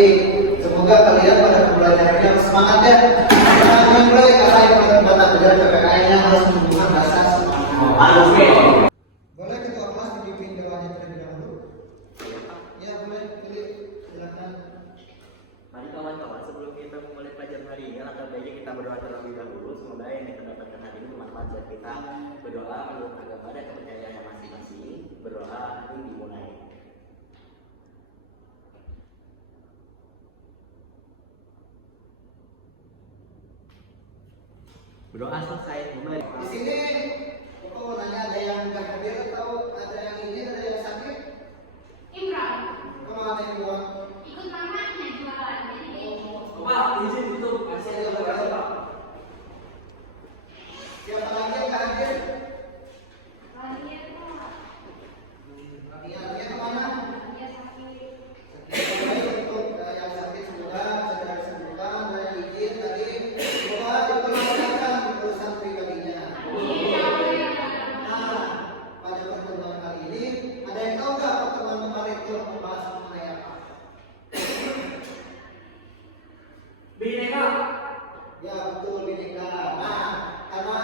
Jadi semoga kalian pada pembelajarannya semangat ya. Jangan mulai karena yang penting belajar PPKN-nya harus menunjukkan rasa semangat. Boleh ketua kelas dipimpin doanya terlebih dahulu? Ya boleh, pilih silakan. Mari kawan-kawan, sebelum kita memulai pelajaran hari ini, langkah baiknya kita berdoa terlebih dahulu. Semoga yang kita dapatkan hari ini bermanfaat buat kita. Berdoa menurut agama dan kepercayaan yang masing-masing. Berdoa ini dimulai. Berdoa selesai, mulai. Di sini, aku mau nanya, ada yang nggak hadir atau ada yang ini, ada yang sakit? Imran, Kamu ada yang buat? ikut mamanya jualan. Jadi Pak, izin itu kasih aja Pak. Siapa lagi yang nggak hadir? Radia Pak, Dia kemana? dia sakit. Untuk yang sakit semoga segera disembuhkan dan izin tadi semoga diperlukan urusan pribadinya. Nah, pada pertemuan kali ini ada yang tahu nggak pertemuan kemarin itu membahas mengenai apa? Bineka. Ya betul, bineka. Nah, karena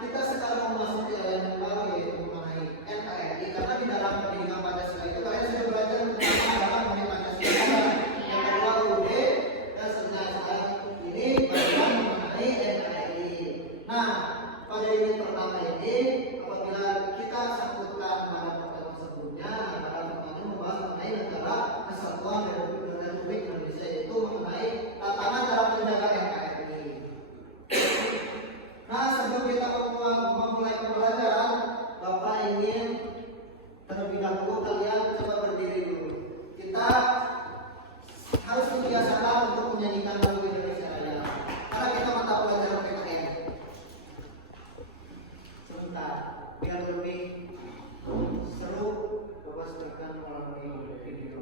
kita sekarang memasuki elemen baru yaitu mengenai NKRI, karena di dalam pendidikan Pancasila itu kalian sudah belajar tentang dalam mengenai Pancasila. Yang kedua UUD dan sekarang ini belajar mengenai NKRI. Nah, pada unit pertama ini apabila kita sangkutkan pada pertemuan sebelumnya, pada pertemuan membahas mengenai negara kesatuan Republik Indonesia, yaitu mengenai tantangan dalam menjaga NKRI. Nah, sebelum kita memulai pembelajaran, Bapak ingin terlebih dahulu kalian coba berdiri dulu. Kita harus membiasakan untuk menyanyikan lagu Indonesia Raya, karena kita mata pelajaran PKN. Sebentar, biar lebih seru, Bapak silakan melalui video.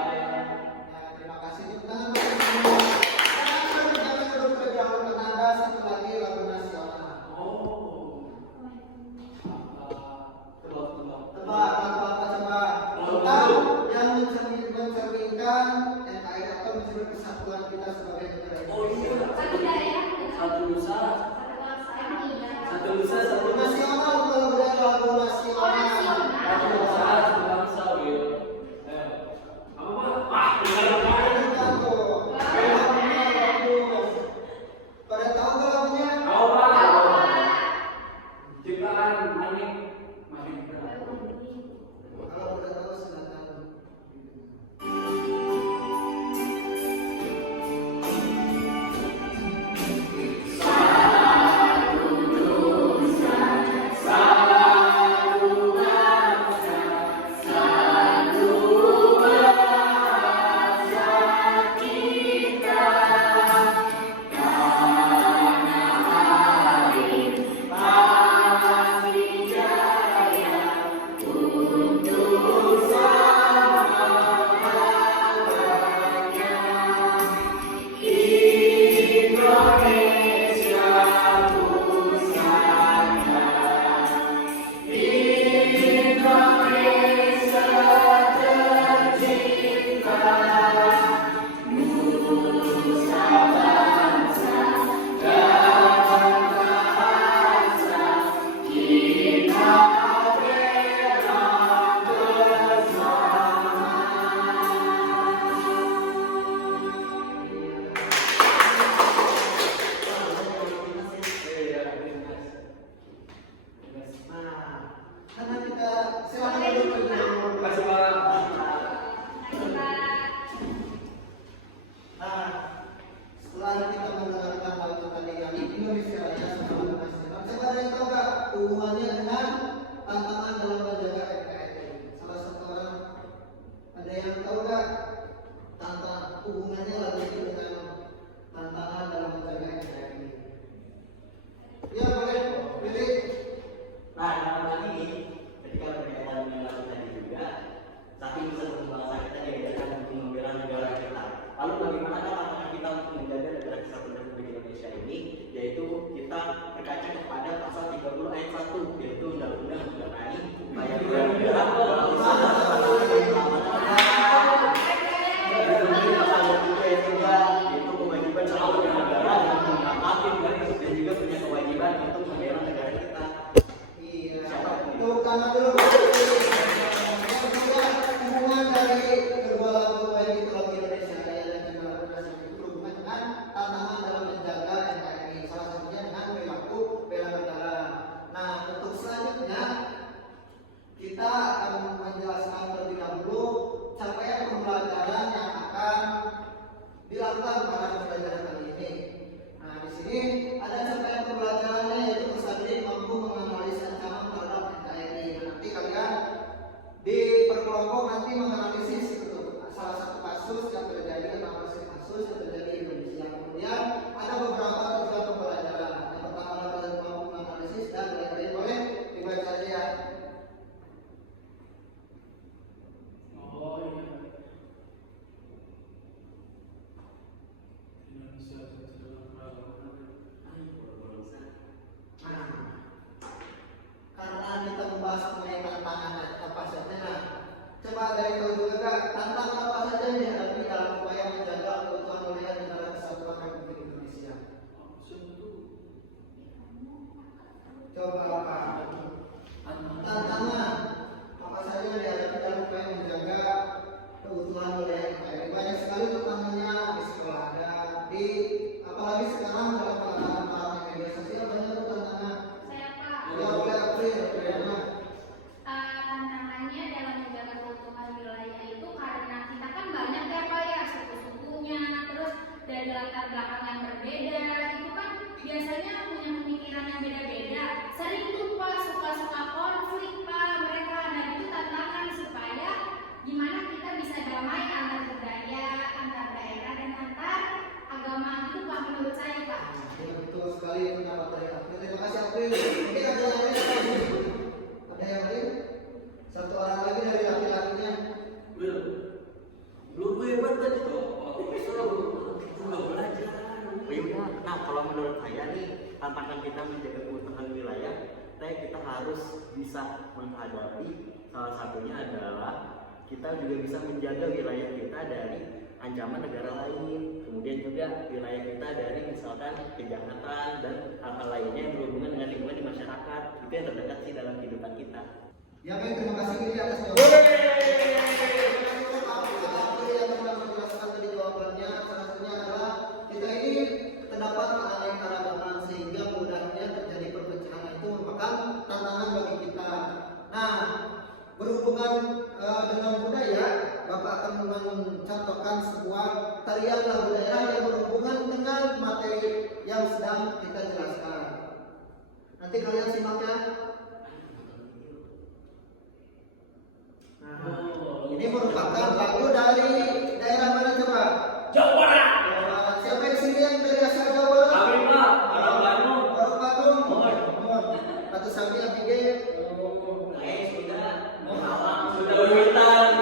Terima kasih. Tepuk tangan. Jangan duduk terlebih dahulu karena ada satu lagi lagu nasional. Tebak lagu apa coba? Tentang yang mencerminkan NKRI atau mencerminkan kesatuan kita sebagai negara Indonesia. satu daerah, Satu nusa, satu bangsa, satu nusa, satu Nasional, kalau udah lagu nasional. satu bangsa, gitu. Bukan tuh. Pada tahu nggak lagunya? Tahu Pak? Ciptaan Manik. Kalau udah tahu silakan. Satu misalkan kita menggunakan lagu tadi yang Indonesia Raya sama nasional, coba ada yang tahu nggak hubungannya dengan tantangan dalam menjaga NKRI? Salah satu orang ada yang tahu nggak tantangan hubungannya lagu itu dengan tantangan dalam menjaga NKRI? Ya boleh, pilih. Nah, dalam hal ini ketika berkaitan dengan lagu tadi juga, saking satu bangsa kita diajarkan untuk membela negara kita. Lalu bagaimana tantangan kita untuk menjaga negara kesatuan Republik Indonesia ini? Yaitu kita berkaca kepada pasal 30 ayat 1, yaitu undang-undang mengenai upaya bela negara melalui yaitu kewajiban seluruh negara dan aktif dan juga punya kewajiban untuk membela negara kita. Iya. Tuh karena dulu hubungan dari kedua lagu baik itu lagu Indonesia Raya dan juga lagu nasional itu berhubungan dengan tantangan dalam menjaga NKRI. Salah satunya dengan perilaku bela negara. Nah, untuk selanjutnya kita akan menjelaskan terlebih dahulu capaian pembelajaran yang akan dilakukan pada pembelajaran kali ini. Nah, di sini ada capaian pembelajarannya yaitu peserta mampu menganalisis ancaman terhadap NKRI. Nanti kalian di perkelompok nanti menganalisis itu salah satu kasus yang terjadi atau kasus yang terjadi di Indonesia. Kemudian ada beberapa tujuan pembelajaran. Yang pertama adalah mampu menganalisis dan lain-lain. Boleh dibaca aja ya. Karena kita membahas mengenai tantangan apa saja, nah coba dari tahu juga Kak, tantangan apa saja yang dihadapi dalam upaya menjaga keutuhan wilayah negara kesatuan Republik Indonesia? Coba apa? Tantangan apa saja yang dihadapi dalam upaya menjaga keutuhan wilayah NKRI? Banyak sekali tantangannya di sekolah ada, di apalagi sekarang dalam penggunaan media sosial banyak tantangan. Saya Pak. Ya boleh April, April. Tantangannya dalam menjaga keutuhan wilayah itu karena kita kan banyak ya Pak ya suku-sukunya, terus dari latar belakang yang berbeda, itu kan biasanya punya pemikiran yang beda-beda. Sering tuh Pak suka-suka konflik Pak mereka, dan itu tantangan supaya gimana kita bisa damai antar budaya, antar daerah dan antar agama itu Pak menurut saya Pak. Ya, betul sekali pendapat dari April. Terima kasih April. Mungkin ada yang lain lagi? Ada yang lain? Satu orang lagi dari laki-lakinya. Belum hebat tadi tuh. Udah belajar. Nah, kalau menurut saya nih tantangan kita menjaga keutuhan wilayah, kita harus bisa menghadapi salah satunya adalah kita juga bisa menjaga wilayah kita dari ancaman negara lain, kemudian juga wilayah kita dari misalkan kejahatan dan hal-hal lainnya yang berhubungan dengan lingkungan di masyarakat. Itu yang terdekat sih dalam kehidupan kita. Ya baik, terima kasih Willy atas jawabannya. April yang telah menjelaskan tadi jawabannya. Salah satunya adalah kita ini terdapat keanekaragaman sehingga mudahnya terjadi perpecahan itu merupakan tantangan bagi kita. Nah, berhubungan dengan budaya, Bapak akan mencontohkan sebuah tarian lagu daerah yang berhubungan dengan materi yang sedang kita jelaskan. Nanti kalian simak ya. Nah, ini merupakan lagu dari daerah mana coba? Jawa Barat. Siapa yang sini yang dari asal Jawa Barat? Kami Pak, orang Bandung. Orang Bandung. Ratu Sami Abige. Sudah berwitan.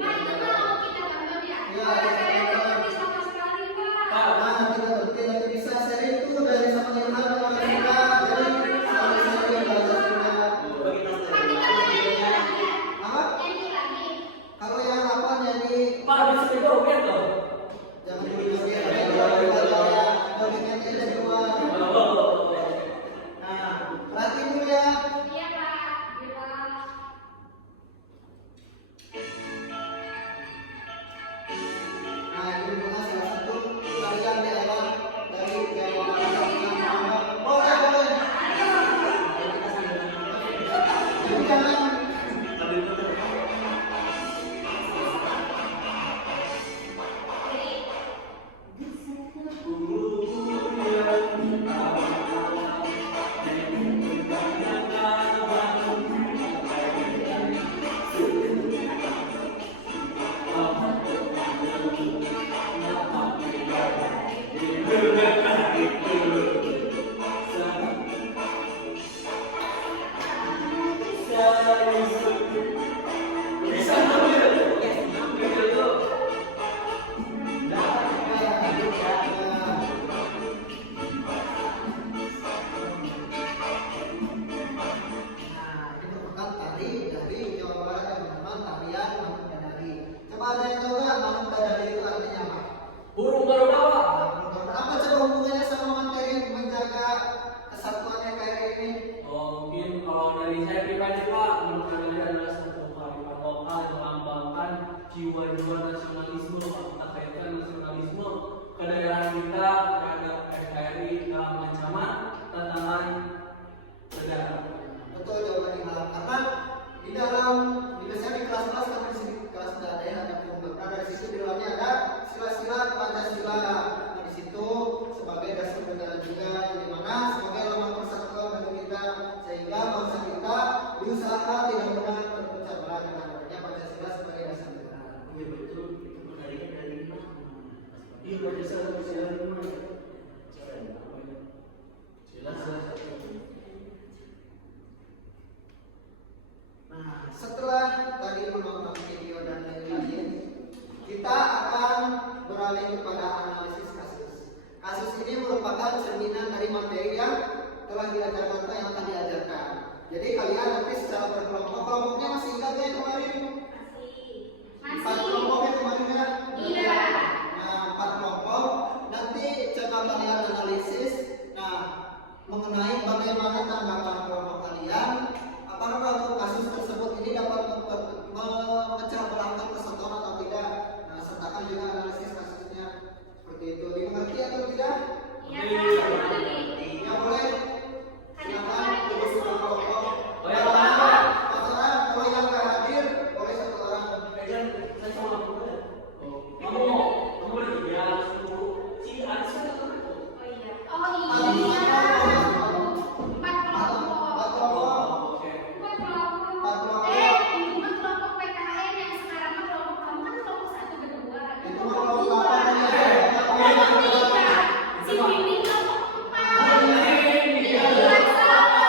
Pak, itu kalau kita bangun ya. Ya, Saya kita nggak ngerti sama sekali Pak. Nah, kita ngerti nanti bisa share itu dari sama Ilham dan orang kita. Jadi sama-sama yang belajar juga. Pak, kita nyanyi lagi ya. Apa? Nyanyi lagi. Kalau yang apa nyanyi? Pak, bisa dijoget loh. Jangan dulu ya. Jogetnya aja di luar. Nah, perhatiin dulu ya. Iya Pak. Bila Nah, ini merupakan salah satu tarian daerah dari Jawa Barat. Boleh, boleh. Jadi jangan jadi Iya, pada saat persiapan rumah. Jelas. Nah, setelah tadi menonton video dan lain-lain, kita akan beralih kepada analisis kasus. Kasus ini merupakan cerminan dari materi yang telah diajarkan atau yang akan diajarkan. Jadi kalian nanti secara berkelompok, kelompoknya masih ingat ya kemarin? Masih. 4 kelompok ya kemarin ya? Iya. Nah, 4 kelompok. Nanti coba kalian analisis. Nah, mengenai bagaimana tanggapan kelompok kalian. Apakah untuk kasus tersebut ini dapat memecah belahkan kesatuan atau tidak? Nah, sertakan juga analisis kasusnya. Seperti itu. Dimengerti atau tidak? Iya, Kak. Ya boleh. Silakan duduk di kelompok. Oh ya, Pak. Pasangan, kalau yang nggak hadir, boleh 1 orang. Saya sama aku ya. Kamu boleh tiga, sepuluh. Si Aris kan satu. Oh iya. Oh iya. 4 kelompok. 4 kelompok. Oke. 4 kelompok. 4 kelompok. Itu mah kelompok PKN yang sekarang mah kelompok kamu kan kelompok 1 berdua. Itu mah kelompok apa ya? Kelompok 3. Si Bibi kelompok 4. Iya, sama.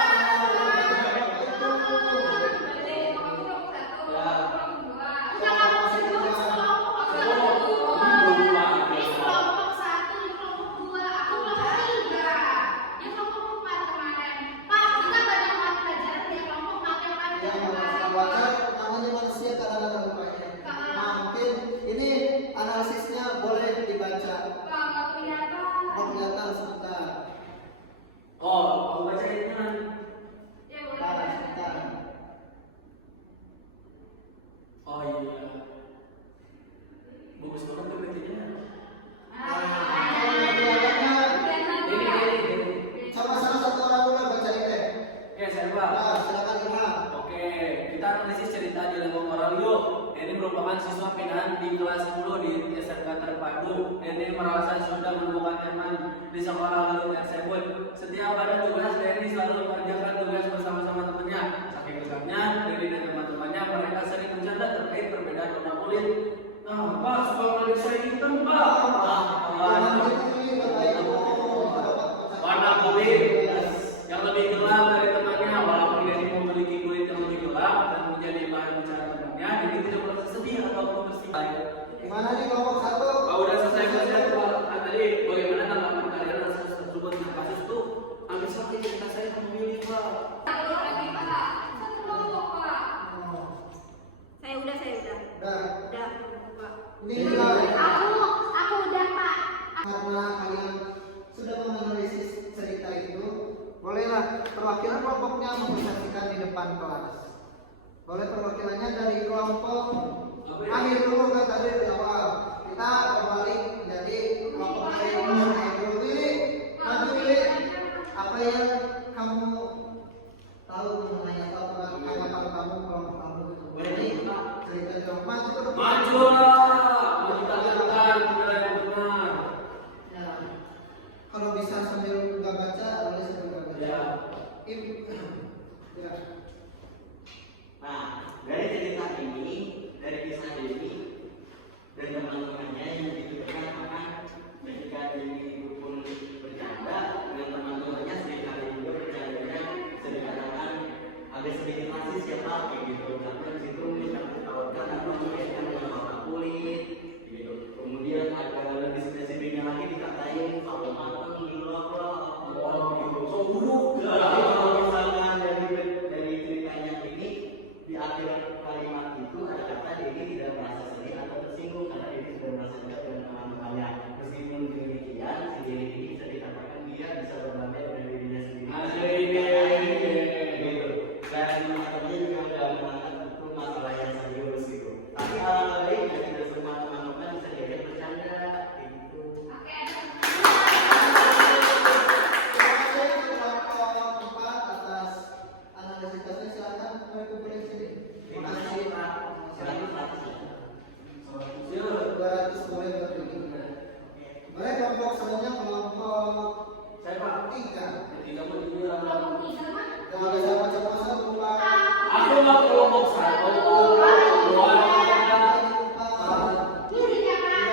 Berarti kamu kelompok 1, kelompok 2. Enggak, kamu sebut kelompok 1. Ini kelompok 1, ini kelompok 2. Aku kelompok 3. Dia kelompok 4 kemarin. Pak, kita banyak banget pelajaran di kelompok, maaf ya Pak. Ya, wajar namanya manusia kadang-kadang lupanya. Nah, mungkin ini analisisnya boleh dibaca. Pak, nggak kelihatan. Oh, kelihatan sebentar. Oh, aku bacain kan. Ya boleh. Sebentar, sebentar. Oh iya. Bagus banget tuh petinya. Sama salah 1 orang dulu bacain deh. Oke, saya Pak. Nah, silakan Ilham. Oke, kita analisis cerita di Lembong Moral yuk. Ini merupakan siswa pindahan di kelas 10 di SMK Terpadu. Ini merasa sudah menemukan teman di sekolah lalu tersebut. Setiap ada tugas, Denny selalu mengerjakan tugas bersama-sama temannya. Saking dekatnya, Denny dan teman-temannya mereka sering bercanda terkait perbedaan warna kulit. Nah, Pak, suka kulit saya hitam, Pak. Warna kulit yang lebih gelap dari temannya, walaupun Denny memiliki kulit yang lebih gelap dan menjadi bahan bicara temannya, Denny tidak merasa sedih ataupun tersiksa. Gimana nih kelompok 1? Kalau udah selesai belajar, Pak, tadi bagaimana tanggapan kalian atas kasus tersebut? Nah, kasus itu hampir sama cerita saya memilih, Pak. Satu lagi Pak. Satu kelompok Pak. Saya udah. Udah. Udah, Pak. Ini juga Aku udah Pak. karena kalian sudah menganalisis cerita itu, bolehlah perwakilan kelompoknya mempresentasikan di depan kelas. Boleh perwakilannya dari kelompok akhir dulu kan tadi di awal. Kita berbalik menjadi kelompok dari dulu. Pilih, maju pilih. Apa yang kamu tahu mengenai atau tanggapan kamu kelompok kamu itu? Boleh nih, Pak. Cerita dong. Maju ke depan. Maju lah, maju tangan, benar yang benar. Ya. Kalau bisa sambil nggak baca, boleh sambil nggak baca. Ya. Ya. Nah, dari cerita ini, dari kisah Dewi dan teman-temannya yang diceritakan akan ketika Dewi pun bercanda dengan teman-temannya seringkali juga bercandanya sedikit-sedikit agak sedikit rasis ya Pak, kayak gitu. Tapi di situ mencampurkan apa mengaitkan dengan warna kulit, gitu. Kemudian ada lebih spesifiknya lagi dikatain kalau matang gila Pak, gitu. So buruk. Jadi kalau misalkan dari ceritanya ini di akhir kalimat itu ada kata Dedi tidak merasa sedih atau tersinggung karena Dedi sudah merasa dekat dengan teman-temannya. Meskipun demikian, si Dedi ini bisa dikatakan dia bisa berdamai dengan dirinya sendiri. Gitu. Dan teman-temannya juga tidak menganggap itu masalah yang serius gitu. Tapi alangkah baiknya tidak semua teman-teman bisa diajak bercanda gitu. Oke, ada. Terima kasih kelompok 4 atas analisis kasusnya. Silakan berkumpul di sini. Terima kasih Pak. Silakan Pak. 200 boleh berdiri. Boleh kelompok selanjutnya kelompok Saya Pak. 3. Ketika mau dibilang, Kelompok 3 Pak. Jangan bisa baca-baca lupa. aku mau kelompok 1, 2, 3. Ini ya Pak.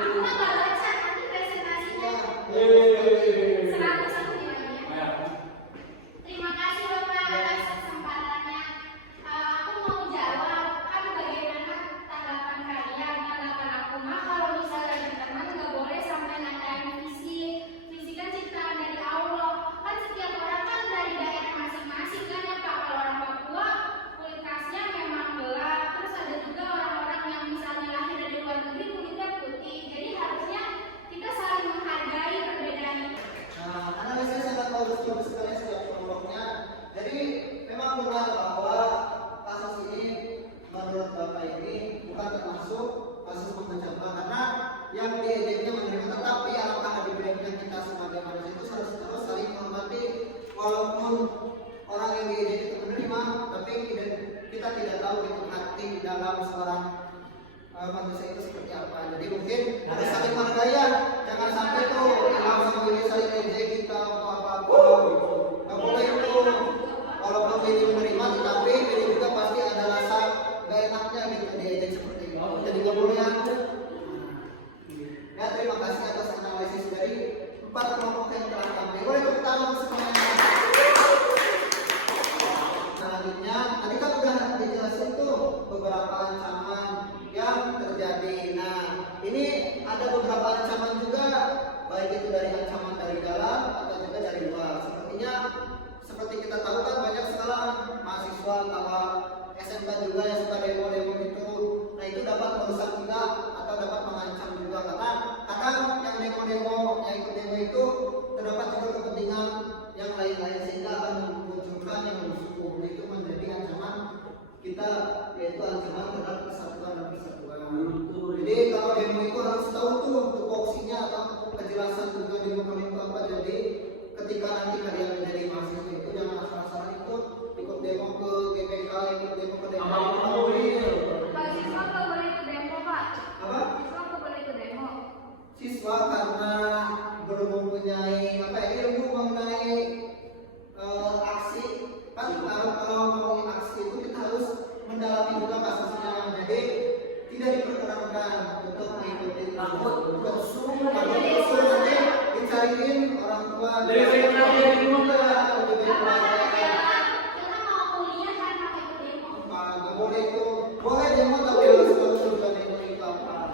Aku mah nggak baca. dalam seorang manusia itu seperti apa. Jadi mungkin harus saling menghargai, jangan sampai tuh hilang sampai saling ejek kita atau apa-apa gitu. Nggak boleh itu. Walaupun ini menerima, tetapi ini juga pasti ada rasa gak enaknya gitu diejek seperti itu. Jadi nggak boleh ada. Ya, terima kasih atas analisis dari 4 kelompok yang telah tampil. Boleh tepuk tangan semuanya. Selanjutnya, tadi kan udah dijelasin tuh beberapa ancaman yang terjadi. Nah, ini ada beberapa ancaman juga, baik itu dari ancaman dari dalam atau juga dari luar. Seperti kita tahu kan banyak sekarang mahasiswa atau SMK juga yang suka demo-demo itu. Nah, itu dapat merusak juga atau dapat mengancam juga, karena kadang yang demo-demo, yang ikut demo itu terdapat juga kepentingan yang lain-lain sehingga akan memunculkan yang berhukum. Nah, itu menjadi ancaman kita, yaitu ancaman terhadap kesatuan dan persatuan. Jadi kalau demo itu harus tahu tuh tupoksinya atau kejelasan juga demo itu apa. Jadi ketika nanti kalian menjadi mahasiswa itu jangan asal-asalan ikut demo ke GPK, ikut demo ke demo. Pak siswa nggak boleh ikut demo, Pak. Apa? Siswa nggak boleh ikut demo. Siswa karena belum mempunyai ilmu mengenai aksi, kan kalau ngomongin aksi itu kita harus mendalami juga kasusnya. Jadi tidak diperkenankan untuk mengikuti takut nanti dicariin orang tua. Boleh itu, boleh demo tapi harus tahu juga demo itu apa.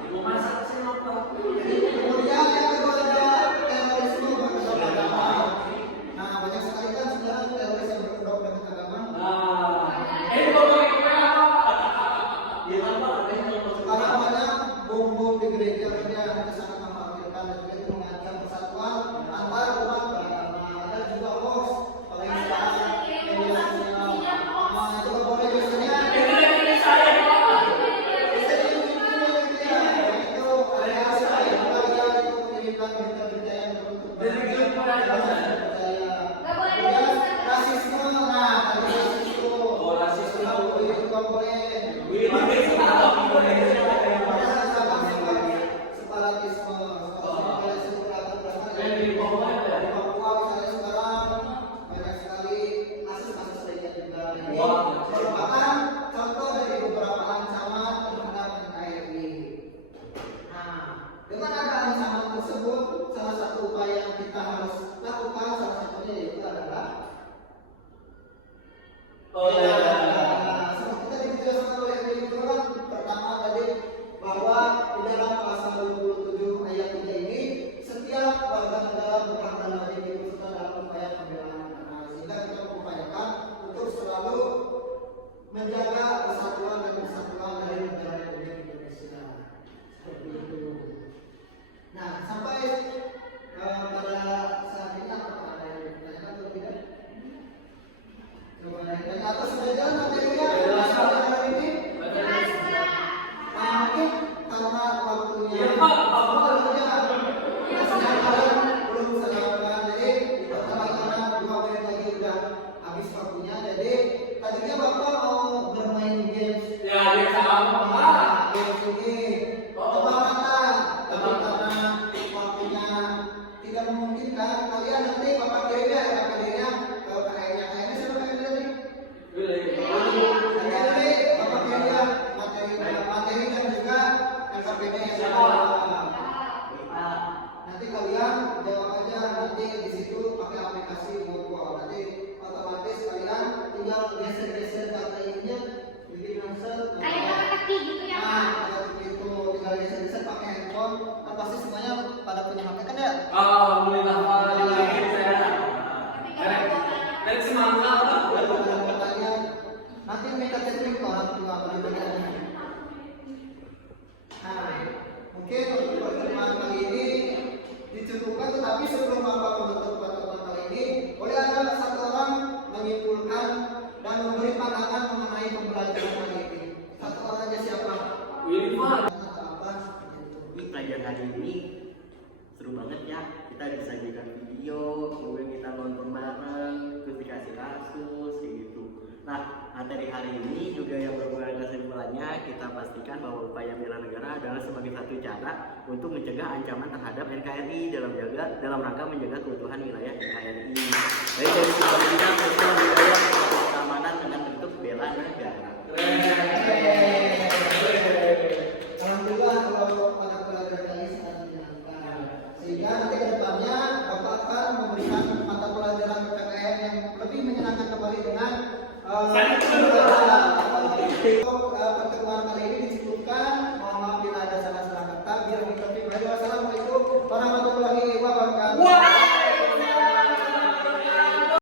Kemudian yang kedua ada terorisme berkedok agama. Nah, banyak sekali kan sekarang teroris yang berkedok dengan agama. Sekarang banyak bom-bom di gereja saja sangat membahayakan dan juga itu mengancam persatuan antar umat beragama. Ada juga hoax, apalagi sekarang mediasinya. Nah, itu nggak boleh biasanya. Berita-berita yang rasisme, nah tadi rasisme, itu nggak boleh. Separatisme, di Papua misalnya sekarang banyak sekali kasus-kasus lainnya juga. Ini merupakan contoh dari beberapa ancaman terhadap NKRI. Nah, dengan ada ancaman tersebut, salah satu upaya yang kita harus lakukan salah satunya yaitu adalah seperti tadi dijelaskan oleh Willy kan, pertama tadi bahwa di dalam pasal 27 ayat 3 ini setiap warga negara berhak dan wajib ikut serta dalam upaya pembelaan negara, sehingga kita mengupayakan untuk selalu menjaga persatuan dan kesatuan dari negara Republik Indonesia. Seperti itu. Nah, sampai pada saat ini apakah ada yang ditanyakan atau tidak? Coba dari atas sudah jalan materinya, masalah ini. Mungkin karena waktunya belum selesai, jadi karena 2 menit lagi udah habis waktunya. Jadi tadinya Bapak mau bermain games. Games ini kebangetan, tapi karena waktunya tidak memungkinkan, kalian nanti Bapak kirim ya KPD-nya ke kayaknya siapa KPD tadi? Nanti Bapak kirim ya materi dan juga KPD yang nanti kalian jawab aja nanti di situ pakai aplikasi Google. Nanti otomatis kalian tinggal geser-geser data ininya, bikin langsung. Kayak ketik gitu ya, Pak? Kalau itu tinggal geser-geser pakai handphone, kan pasti semuanya pada punya HP kan ya? Alhamdulillah, dan semangat. Nanti minta chatting ke orang tua kalau bagaimana. Nah, mungkin untuk pertemuan kali ini dicukupkan, tetapi sebelum Bapak menutup pertemuan kali ini, boleh ada satu orang menyimpulkan dan memberi pandangan mengenai pembelajaran kali ini. Satu orang aja siapa? Wilfan. Ini pelajaran hari ini seru banget ya. Kita disajikan video, kemudian kita nonton bareng, terus dikasih kasus, kayak gitu. Nah, materi hari ini juga yang berhubungan dengan kesimpulannya, kita pastikan bahwa upaya bela negara adalah sebagai satu cara untuk mencegah ancaman terhadap NKRI dalam rangka menjaga keutuhan wilayah NKRI. Baik dari kita sosial budaya keamanan dengan bentuk bela negara. Alhamdulillah kalau para pelajar kali sangat menyenangkan. Sehingga nanti ke depannya Bapak akan memberikan mata pelajaran PPKN yang lebih menyenangkan kembali dengan